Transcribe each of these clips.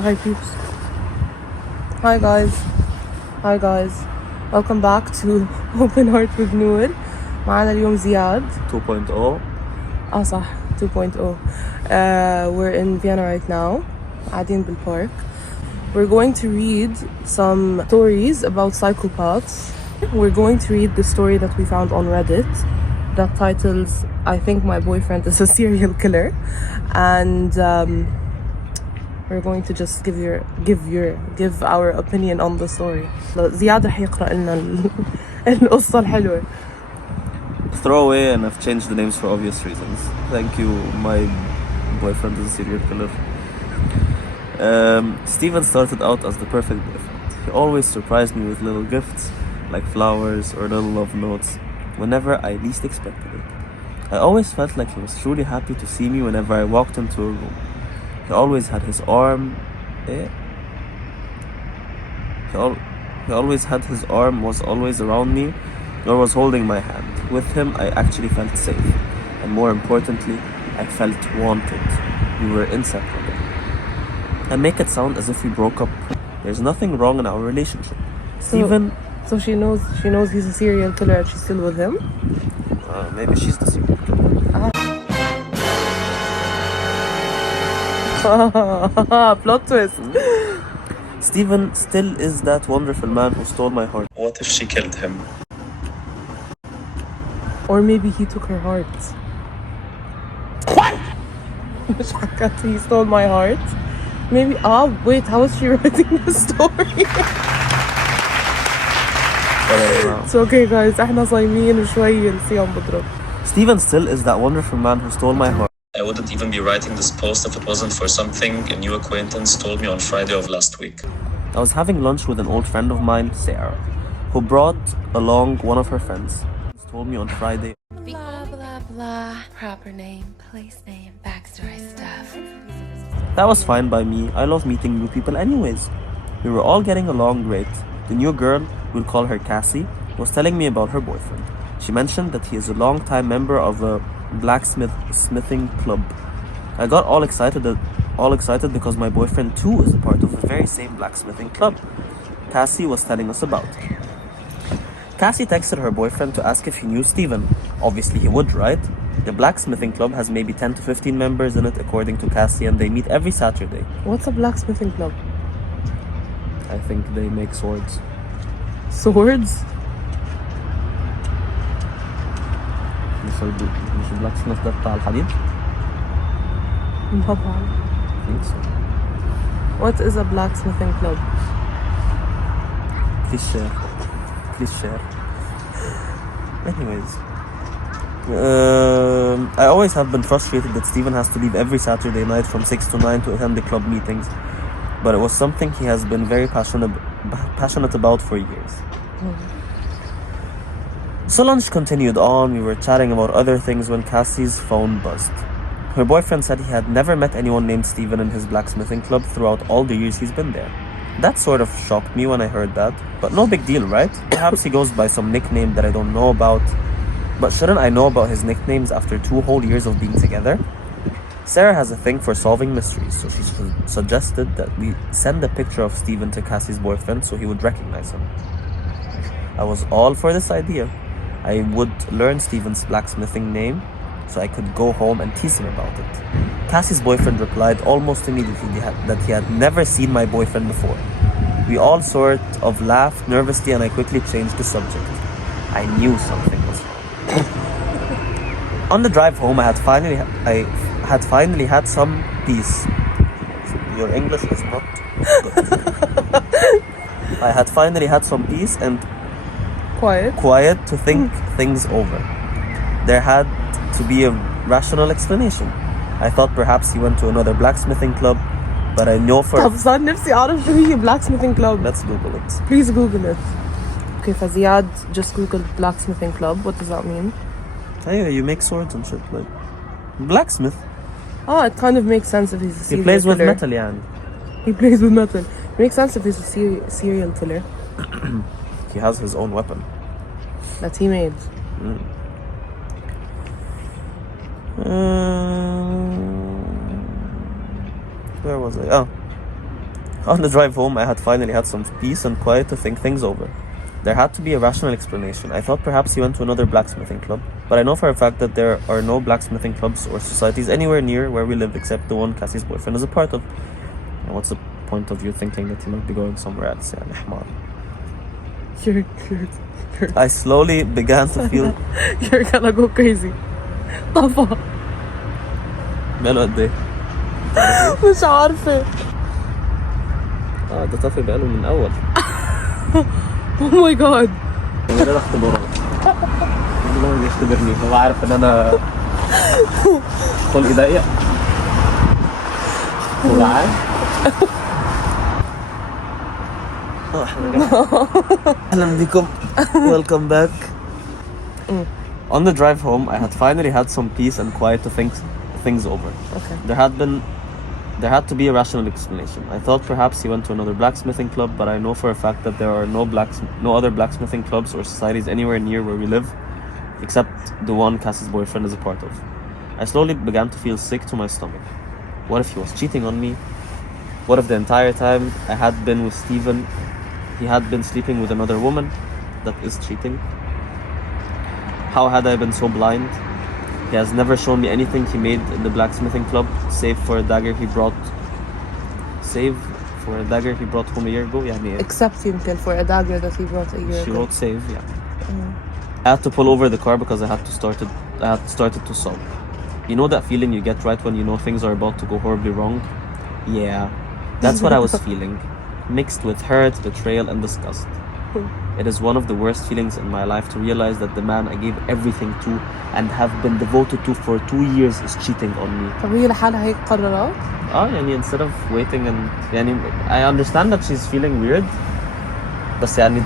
Hi peeps. Hi guys. Welcome back to Open Heart with Noor. معنا اليوم زياد 2.0. صح 2.0. We're in Vienna right now. قاعدين بالبارك. We're going to read some stories about psychopaths. We're going to read the story that we found on Reddit that titles I think my boyfriend is a serial killer, and we're going to just give our opinion on the story. زياد رح يقرأ لنا القصة الحلوة. Throw away, and I've changed the names for obvious reasons. Thank you, my boyfriend is a serial killer. Steven started out as the perfect boyfriend. He always surprised me with little gifts, like flowers or little love notes, whenever I least expected it. I always felt like he was truly happy to see me whenever I walked into a room. He always had his arm... He always had his arm, was always around me, or was holding my hand. With him, I actually felt safe. And more importantly, I felt wanted. We were inseparable. I make it sound as if we broke up. There's nothing wrong in our relationship. Steven... So she knows he's a serial killer and she's still with him? Maybe she's the serial killer. Plot twist. Steven still is that wonderful man who stole my heart. What if she killed him? Or maybe he took her heart. What? He stole my heart. Maybe. Wait, how is she writing the story? It's okay guys, احنا صايمين وشوي الصيام بضرب. Steven still is that wonderful man who stole my heart. I wouldn't even be writing this post if it wasn't for something a new acquaintance told me on Friday of last week. I was having lunch with an old friend of mine, Sarah, who brought along one of her friends. She told me on Friday. Blah, blah, blah. Proper name, place name, backstory stuff. That was fine by me. I love meeting new people anyways. We were all getting along great. The new girl, we'll call her Cassie, was telling me about her boyfriend. She mentioned that he is a long-time member of a blacksmithing club. I got all excited because my boyfriend too is a part of the very same blacksmithing club Cassie was telling us about. Cassie texted her boyfriend to ask if he knew Steven. Obviously he would, right? The blacksmithing club has maybe 10 to 15 members in it according to Cassie, and they meet every Saturday. What's a blacksmithing club? I think they make swords. Swords? مش البلاكسميث ده بتاع الحديد؟ ما بعرف. I think so. What is a blacksmithing club? Please share. Anyways, I always have been frustrated that Steven has to leave every Saturday night from 6 to 9 to attend the club meetings, but it was something he has been very passionate about for years. So lunch continued on. We were chatting about other things when Cassie's phone buzzed. Her boyfriend said he had never met anyone named Steven in his blacksmithing club throughout all the years he's been there. That sort of shocked me when I heard that, but no big deal, right? Perhaps he goes by some nickname that I don't know about. But shouldn't I know about his nicknames after 2 whole years of being together? Sarah has a thing for solving mysteries, so she suggested that we send a picture of Steven to Cassie's boyfriend so he would recognize him. I was all for this idea. I would learn Steven's blacksmithing name so I could go home and tease him about it. Cassie's boyfriend replied almost immediately that he had never seen my boyfriend before. We all sort of laughed nervously and I quickly changed the subject. I knew something was wrong. On the drive home, I had finally had some peace. Your English is not good. I had finally had some peace and quiet to think things over. There had to be a rational explanation. I thought perhaps he went to another blacksmithing club, but I know for... طب صار نفسي أعرف شو هي blacksmithing club. Let's Google it. Please Google it. Okay, فزياد just googled blacksmithing club. What does that mean? Anyway, you make swords and shit, like... Blacksmith. It kind of makes sense if he's a serial He plays killer. with metal, يعني. He plays with metal. It makes sense if he's a serial killer. He has his own weapon. That he made. Where was I? On the drive home, I had finally had some peace and quiet to think things over. There had to be a rational explanation. I thought perhaps he went to another blacksmithing club, but I know for a fact that there are no blacksmithing clubs or societies anywhere near where we live except the one Cassie's boyfriend is a part of. And what's the point of you thinking that he might be going somewhere else? يعني حمار. You're I slowly began to feel you're gonna go crazy. طفى. بقاله قد ايه؟ مش عارفة. ده طفي بقاله من أول. Oh my god. ده اختبارات. والله بيختبرني، هو عارف إن أنا خلقي ضيق وجعان. أهلا بكم. Welcome back. On the drive home, I had finally had some peace and quiet to think things over. Okay. There had to be a rational explanation. I thought perhaps he went to another blacksmithing club, but I know for a fact that there are no other blacksmithing clubs or societies anywhere near where we live, except the one Cassie's boyfriend is a part of. I slowly began to feel sick to my stomach. What if he was cheating on me? What if the entire time I had been with Steven, he had been sleeping with another woman that is cheating? How had I been so blind? He has never shown me anything he made in the blacksmithing club, save for a dagger he brought home a year ago. يعني Except يمكن for a dagger that he brought a year she ago. wrote save, yeah. I had to pull over the car because I had started to sob. You know that feeling you get right when you know things are about to go horribly wrong? Yeah, that's what I was feeling, mixed with hurt, betrayal, and disgust. It is one of the worst feelings in my life to realize that the man I gave everything to and have been devoted to for 2 years is cheating on me. طب هي لحالها هيك قررت؟ يعني instead of waiting and يعني I understand that she's feeling weird, بس يعني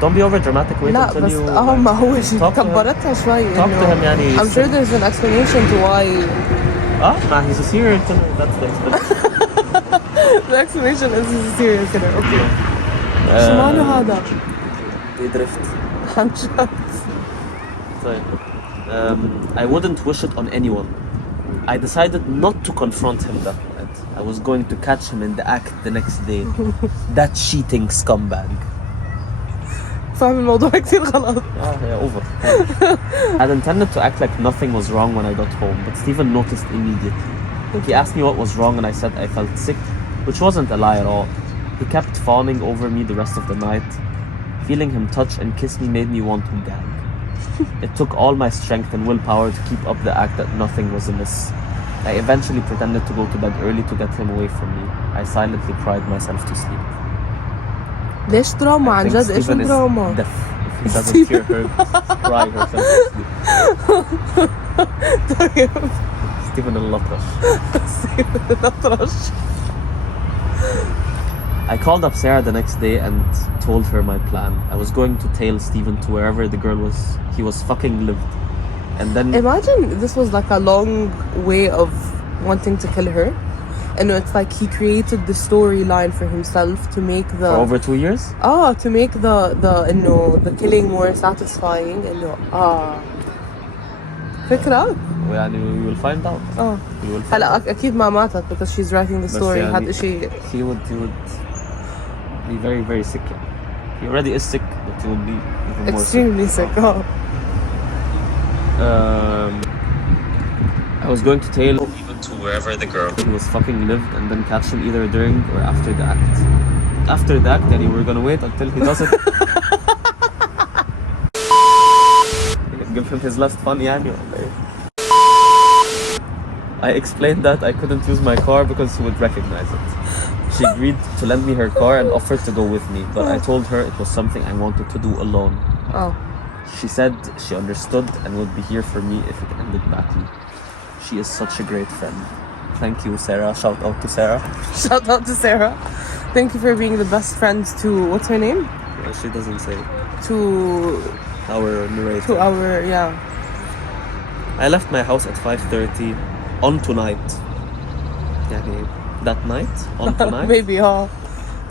don't be over dramatic. Wait لا until بس you ما هو talk to him. كبرتها شوي. Talk to him يعني. I'm sure there's an explanation to why. He's a serial killer. That's the explanation. The explanation is he's a serial killer. Okay. شو معنى هذا؟ بيدرفت. عن جد. طيب. I wouldn't wish it on anyone. I decided not to confront him that night. I was going to catch him in the act the next day. That cheating scumbag. فاهم الموضوع كتير غلط. Yeah, over. I had intended to act like nothing was wrong when I got home, but Stephen noticed immediately. He asked me what was wrong and I said I felt sick, which wasn't a lie at all. He kept fawning over me the rest of the night. Feeling him touch and kiss me made me want to gag. It took all my strength and willpower to keep up the act that nothing was amiss. I eventually pretended to go to bed early to get him away from me. I silently cried myself to sleep. ليش دراما عن جد؟ ايش الدراما؟ Deaf if he doesn't hear her cry herself to sleep. طيب. Stephen الأطرش. الأطرش. I called up Sarah the next day and told her my plan. I was going to tail Stephen to wherever the girl he was fucking lived. And then Imagine this was like a long way of wanting to kill her. And it's like he created the storyline for himself to make the for over 2 years? to make the killing more satisfying. فكرة؟ يعني we will find out. We will find هلا out. أكيد ما ماتت because she's writing the بس story. يعني هذا شيء. he would be very very sick. He already is sick, but he would be even more sick. Extremely sick. I was going to tail Even to wherever the girl. he was fucking lived and then catch him either during or after the act. After the act, yani we're gonna wait until he does it. Give him his last fun, yani. I explained that I couldn't use my car because he would recognize it. She agreed to lend me her car and offered to go with me, but I told her it was something I wanted to do alone. She said she understood and would be here for me if it ended badly. She is such a great friend. Thank you, Sarah. Shout out to Sarah. Shout out to Sarah. Thank you for being the best friends to, what's her name? She doesn't say. To Our narrator. our, yeah. I left my house at 5:30 on tonight. يعني that night, on tonight. Maybe,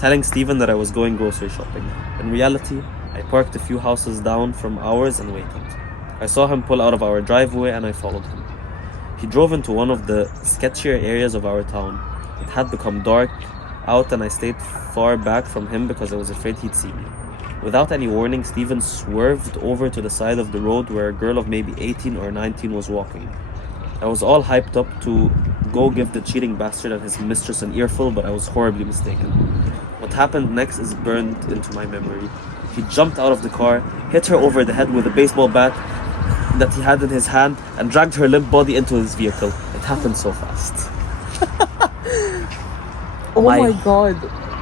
Telling Stephen that I was going grocery shopping. In reality, I parked a few houses down from ours and waited. I saw him pull out of our driveway and I followed him. He drove into one of the sketchier areas of our town. It had become dark out and I stayed far back from him because I was afraid he'd see me. Without any warning, Steven swerved over to the side of the road where a girl of maybe 18 or 19 was walking. I was all hyped up to go give the cheating bastard and his mistress an earful, but I was horribly mistaken. What happened next is burned into my memory. He jumped out of the car, hit her over the head with a baseball bat that he had in his hand, and dragged her limp body into his vehicle. It happened so fast. Oh my god.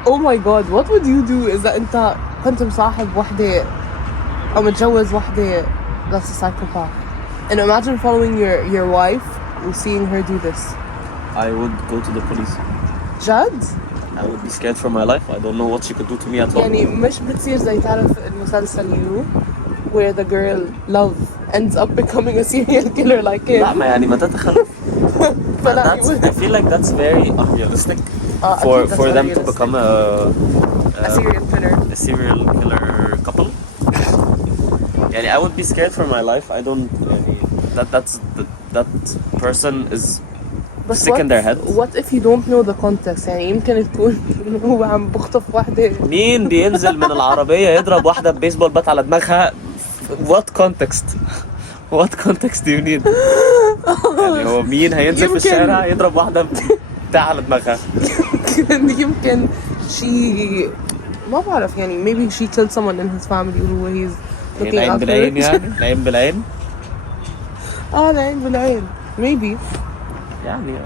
Oh my god. What would you do إذا أنت كنت مصاحب وحدة أو متجوز وحدة that's a psychopath? And imagine following your wife and seeing her do this. I would go to the police. جد؟ I would be scared for my life. I don't know what she could do to me at all. يعني مش بتصير زي تعرف المسلسل You where the girl love ends up becoming a serial killer like him. لا ما يعني ما تتخلف. I feel like that's very unrealistic for them to become a serial killer couple. يعني I would be scared for my life. I don't that person is sick in their head. What if you don't know the context? يعني يمكن تكون هو عم بخطف واحدة. مين بينزل من العربية يضرب واحدة ببيسبول بات على دماغها؟ What context? What context do you need? يعني هو مين هينزل في الشارع يضرب واحدة بتاع على دماغها؟ يمكن she ما بعرف يعني maybe she killed someone in his family who he's looking العين after. بالعين يعني؟ العين بالعين؟ العين بالعين maybe يعني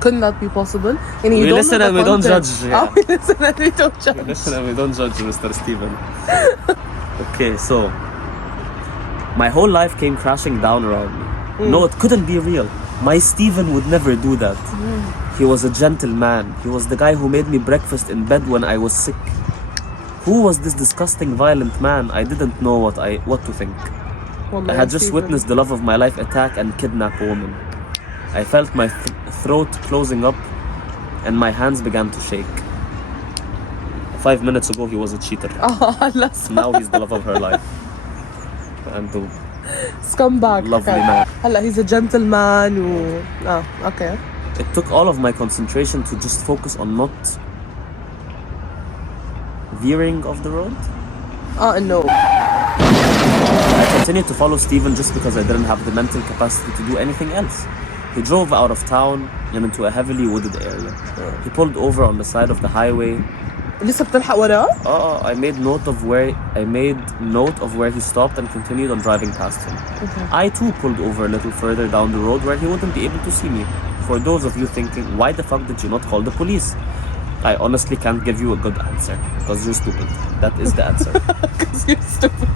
could not be possible. يعني we listen and we don't judge. Yeah. We listen and we don't judge. We listen and we don't judge, Mr. Steven. Okay, so my whole life came crashing down around me. No, it couldn't be real. My Steven would never do that. He was a gentleman. He was the guy who made me breakfast in bed when I was sick. Who was this disgusting, violent man? I didn't know what to think. I had just witnessed the love of my life attack and kidnap a woman. I felt my throat closing up and my hands began to shake. 5 minutes ago he was a cheater. Now he's the love of her life. And the scumbag. Lovely man. هلا he's a gentleman okay. It took all of my concentration to just focus on not veering off the road. No. I continued to follow Steven just because I didn't have the mental capacity to do anything else. He drove out of town and into a heavily wooded area. He pulled over on the side of the highway. لسه بتلحق وراه؟ I made note of where he stopped and continued on driving past him. Okay. I too pulled over a little further down the road where he wouldn't be able to see me. For those of you thinking, why the fuck did you not call the police? I honestly can't give you a good answer because you're stupid. That is the answer. Because you're stupid.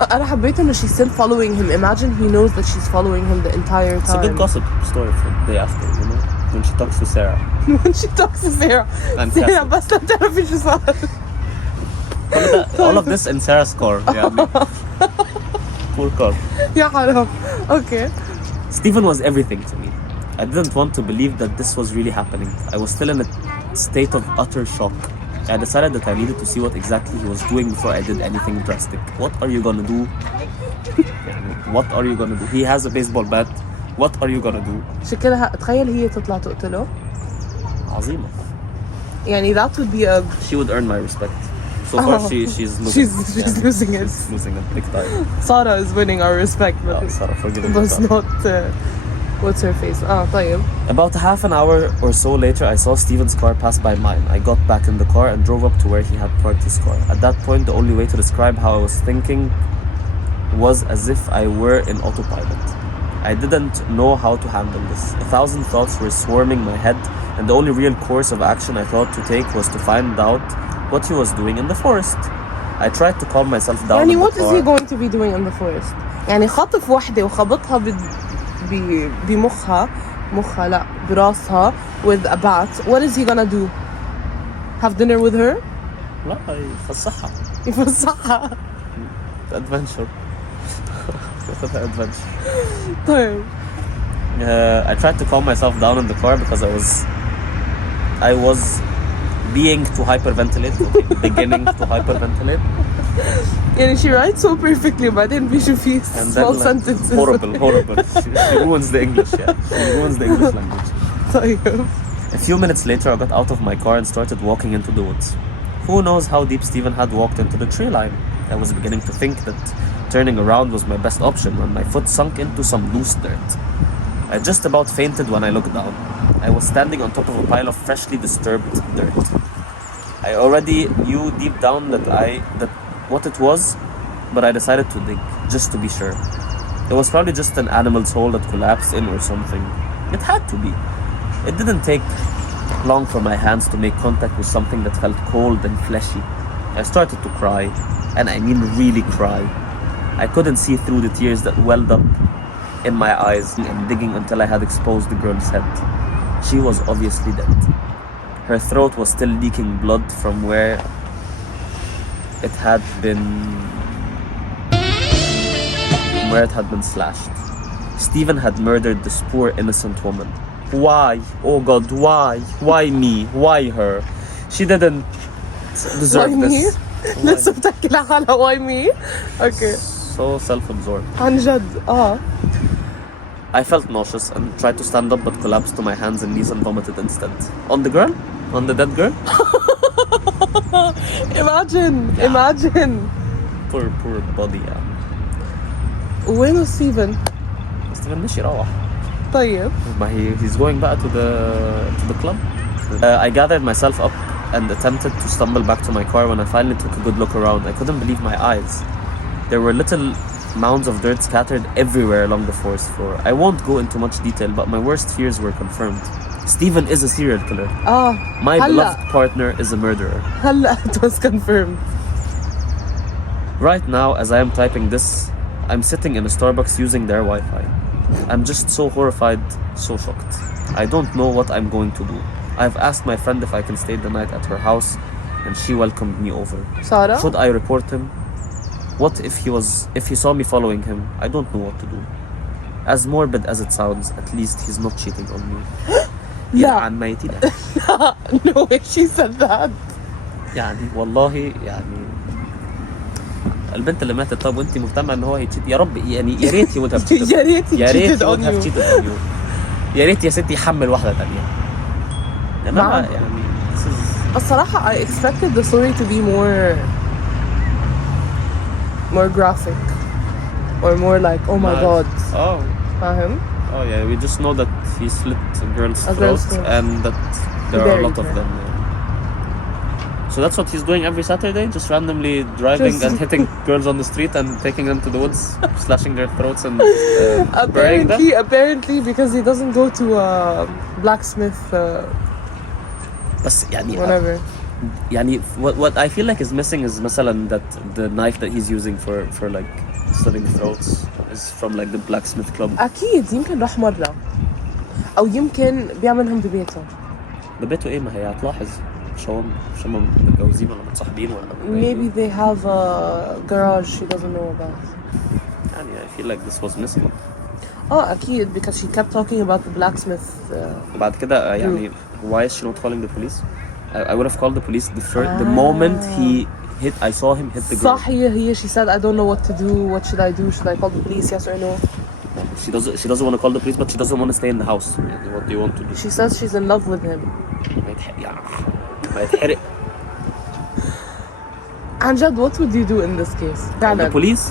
أنا حبيت إنه she's still following him. Imagine he knows that she's following him the entire time. It's a good gossip story for the day after, you know, when she talks to Sarah. When she talks to Sarah. Sarah بس لا تعرفي شو صار. All of this in Sarah's car. يعني. Poor car. يا حرام. Okay. Steven was everything to me. I didn't want to believe that this was really happening. I was still in a state of utter shock. I decided that I needed to see what exactly he was doing before I did anything drastic. What are you gonna do? What are you gonna do? He has a baseball bat. What are you gonna do? شكلها تخيل هي تطلع تقتله. عظيمة. يعني that would be a. She would earn my respect. So far she's losing. She's losing it. She's losing it big time. Sarah is winning our respect. But Sarah, forgive me. But not. What's her face? طيب. About half an hour or so later, I saw Steven's car pass by mine. I got back in the car and drove up to where he had parked his car. At that point, the only way to describe how I was thinking was as if I were in autopilot. I didn't know how to handle this. 1,000 thoughts were swarming my head, and the only real course of action I thought to take was to find out what he was doing in the forest. I tried to calm myself down. يعني in the what is car. he going to be doing in the forest? يعني خطف واحدة وخبطها بمخها لا براسها with a bat. What is he gonna do? Have dinner with her? لا يفسحها. يفسحها. Adventure. Adventure. طيب. I tried to calm myself down in the car because I was being to hyperventilate, beginning to hyperventilate. يعني she writes so perfectly بعدين بيشوف فيه small sentences. Horrible. She ruins the English, yeah. She ruins the English language. طيب. A few minutes later, I got out of my car and started walking into the woods. Who knows how deep Stephen had walked into the tree line? I was beginning to think that turning around was my best option when my foot sunk into some loose dirt. I just about fainted when I looked down. I was standing on top of a pile of freshly disturbed dirt. I already knew deep down that what it was, but I decided to dig, just to be sure. It was probably just an animal's hole that collapsed in or something. It had to be. It didn't take long for my hands to make contact with something that felt cold and fleshy. I started to cry, and I mean really cry. I couldn't see through the tears that welled up in my eyes and digging until I had exposed the girl's head. She was obviously dead. Her throat was still leaking blood from where it had been slashed. Stephen had murdered this poor innocent woman. Why? Oh God, why? Why me? Why her? She didn't deserve Why me? this. لسه بتحكي لحالها why me? Okay. So self-absorbed. عن جد I felt nauseous and tried to stand up but collapsed to my hands and knees and vomited instead. On the girl? On the dead girl? Imagine. Poor body. Yeah. وينه ستيفن؟ Stephen مشي روح. طيب. He's going back to the club. I gathered myself up and attempted to stumble back to my car when I finally took a good look around. I couldn't believe my eyes. There were little mounds of dirt scattered everywhere along the forest floor. I won't go into much detail, but my worst fears were confirmed. Stephen is a serial killer. My beloved partner is a murderer. هلا it was confirmed. Right now, as I am typing this, I'm sitting in a Starbucks using their Wi-Fi. I'm just so horrified, so shocked. I don't know what I'm going to do. I've asked my friend if I can stay the night at her house, and she welcomed me over. Sarah? Should I report him? What if he saw me following him? I don't know what to do. As morbid as it sounds, at least he's not cheating on me. Yeah. No way she said that. يعني والله يعني البنت اللي ماتت طب وانت مهتمه ان هو هيتشيت يا رب يعني يا ريت يا ريت يا ريت يا ريت cheated on you. يا ريت يا ستي يحمل واحده ثانيه. انما يعني الصراحة I expected the story to be more graphic or more like oh my god. Oh. فاهم؟ Oh yeah, we just know that he slit a girl's girl's throat throat. and that there are a lot of Buried her. them. Yeah. So that's what he's doing every Saturday, just randomly driving and hitting girls on the street and taking them to the woods, slashing their throats and burying them. Apparently because he doesn't go to a blacksmith بس يعني whatever. يعني what I feel like is missing is مثلا that the knife that he's using for like slitting throats is from like the blacksmith club. أكيد يمكن راح مرة أو يمكن بيعملهم ببيته. ببيته ايه ما هي هتلاحظ مش هم متجوزين ولا متصاحبين ولا Maybe they have a garage she doesn't know about. يعني I feel like this was missing. أكيد because she kept talking about the blacksmith. وبعد كده يعني why is she not calling the police? I would have called the police the moment I saw him hit the girl. صح هي she said I don't know what to do. What should I do? Should I call the police? Yes or no? She doesn't want to call the police, but she doesn't want to stay in the house. يعني what do you want to do? She says she's in love with him. ما يتحرق. عن جد what would you do in this case? The police?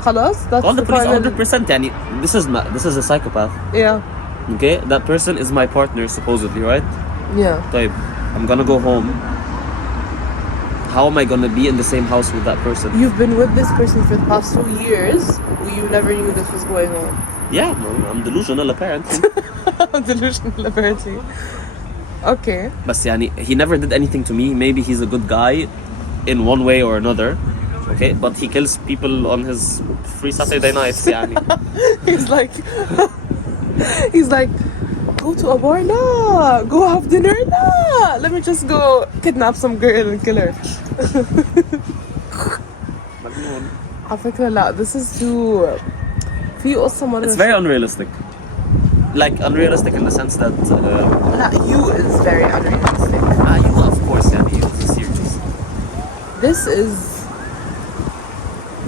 خلاص that's Call the police final. 100%. يعني this is a psychopath. Yeah. Okay, that person is my partner supposedly, right? Yeah. طيب, I'm gonna go home. How am I gonna be in the same house with that person? You've been with this person for the past 2 years. You never knew this was going on. Yeah, I'm delusional apparently. Delusional apparently. Okay. بس يعني he never did anything to me. Maybe he's a good guy in one way or another. Okay, but he kills people on his free Saturday nights. يعني. He's like, go to a bar? Nah. Go have dinner? Nah. Let me just go kidnap some girl and kill her. على فكرة لا, this is too. في قصة مرة. It's very unrealistic. Like unrealistic in the sense that. لا, you is very unrealistic. You of course يعني it's serious. This is.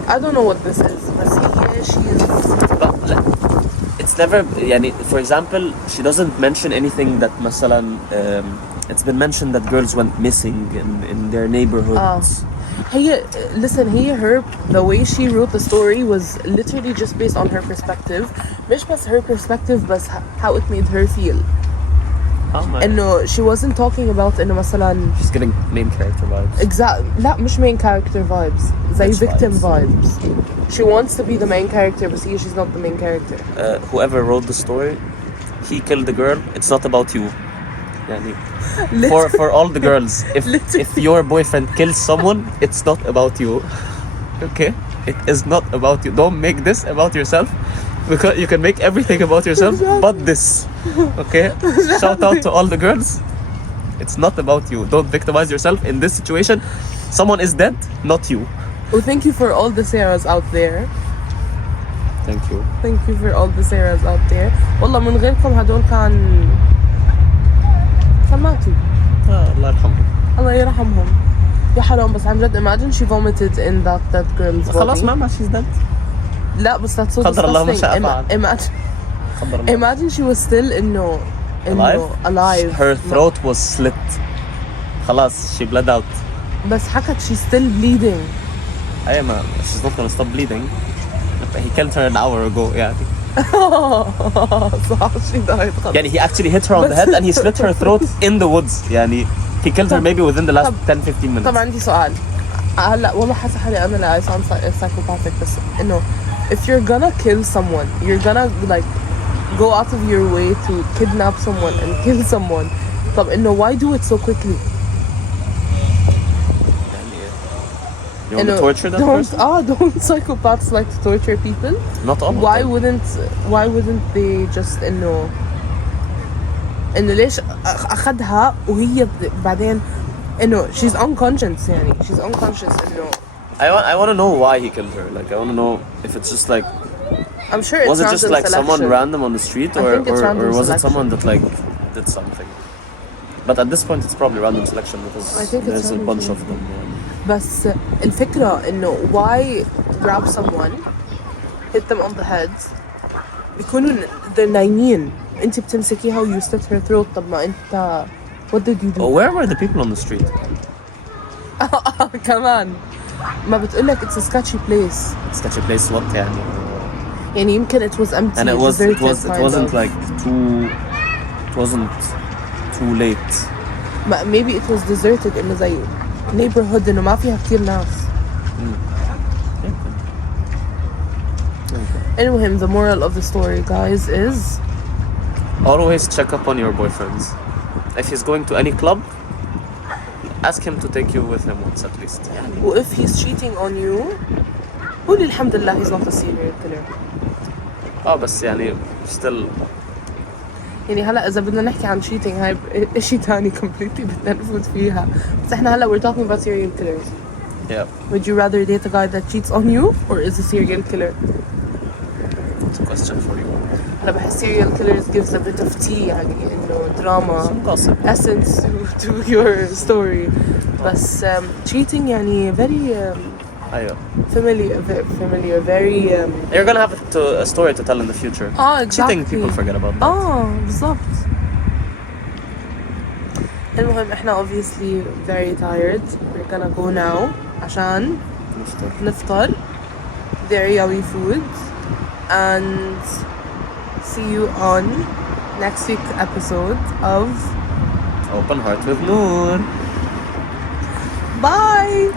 I don't know what this is. بس هي she is. But like, it's never يعني for example she doesn't mention anything that مثلا it's been mentioned that girls went missing in their neighborhoods. Her the way she wrote the story was literally just based on her perspective. مش بس her perspective بس how it made her feel. Oh my. إنه she wasn't talking about إنه مثلا She's getting main character vibes. Exactly. لا مش main character vibes. زي Which victim vibes? She wants to be the main character but she's not the main character. Whoever wrote the story, he killed the girl. It's not about you. يعني for all the girls, if your boyfriend kills someone, it's not about you. Okay? It is not about you. Don't make this about yourself, because you can make everything about yourself but this. Okay? Shout out to all the girls. It's not about you. Don't victimize yourself in this situation. Someone is dead, not you. Well, thank you for all the Sarahs out there. Thank you. Thank you for all the Sarahs out there. والله من غيركم هدول كان ماتوا. الله يرحمهم. الله يرحمهم. يا حرام بس عن جد imagine she vomited in that girl's body. خلاص ماما she's dead. لا بس that's so قدر الله ما disgusting. شاء فعل. Imagine she was still إنه alive. Her throat was slit. خلاص she bled out. بس حكت she's still bleeding. أي ما she's not gonna stop bleeding. He killed her an hour ago يعني. صح she died خلاص. يعني he actually hit her on the head and he slit her throat in the woods. يعني he killed her maybe within the last 10-15 minutes. طبعا عندي سؤال. هلا والله حاسة حالي أنا لا I sound psychopathic بس إنه if you're gonna kill someone you're gonna like go out of your way to kidnap someone and kill someone. طب إنه why do it so quickly? You want to torture that person? Don't psychopaths like to torture people? Not all of them. Why wouldn't they just إنه ليش أخذها وهي بعدين إنه she's unconscious يعني she's unconscious إنه I want to know why he killed her. Like I want to know if it's just like I'm sure it's was it just random like someone selection. random on the street I think it's random or was it selection. someone that like did something? But at this point it's probably random selection because I think it's there's a random bunch of them. بس الفكرة إنه why grab someone hit them on the head بيكونوا they're نايمين أنت بتمسكيها و you slit her throat. طب ما أنت what did you do? Oh, where were the people on the street? كمان ما بتقولك it's a sketchy place. Sketchy place what يعني? يعني يمكن it was empty. And it wasn't like it wasn't too late. maybe it was deserted إنه زي neighborhood إنه ما فيها كتير ناس. المهم the moral of the story guys is always check up on your boyfriends. If he's going to any club, ask him to take you with him once at least. و if he's cheating on you قولي الحمد لله he's not a serial killer. بس يعني still يعني هلا إذا بدنا نحكي عن cheating هاي إشي تاني completely بدنا نفوت فيها. بس إحنا هلا we're talking about serial killers. yeah. Would you rather date a guy that cheats on you or is a serial killer? It's a question for you. أنا بحس serial killers gives a bit of tea يعني إنه drama Some gossip. essence to your story. بس cheating يعني very أيوة. familiar very You're gonna have a story to tell in the future. exactly. Cheating, people forget about that. بالضبط. المهم إحنا obviously very tired. We're gonna go now عشان نفطر very yummy food and see you on next week's episode of Open Heart with Noor. Bye!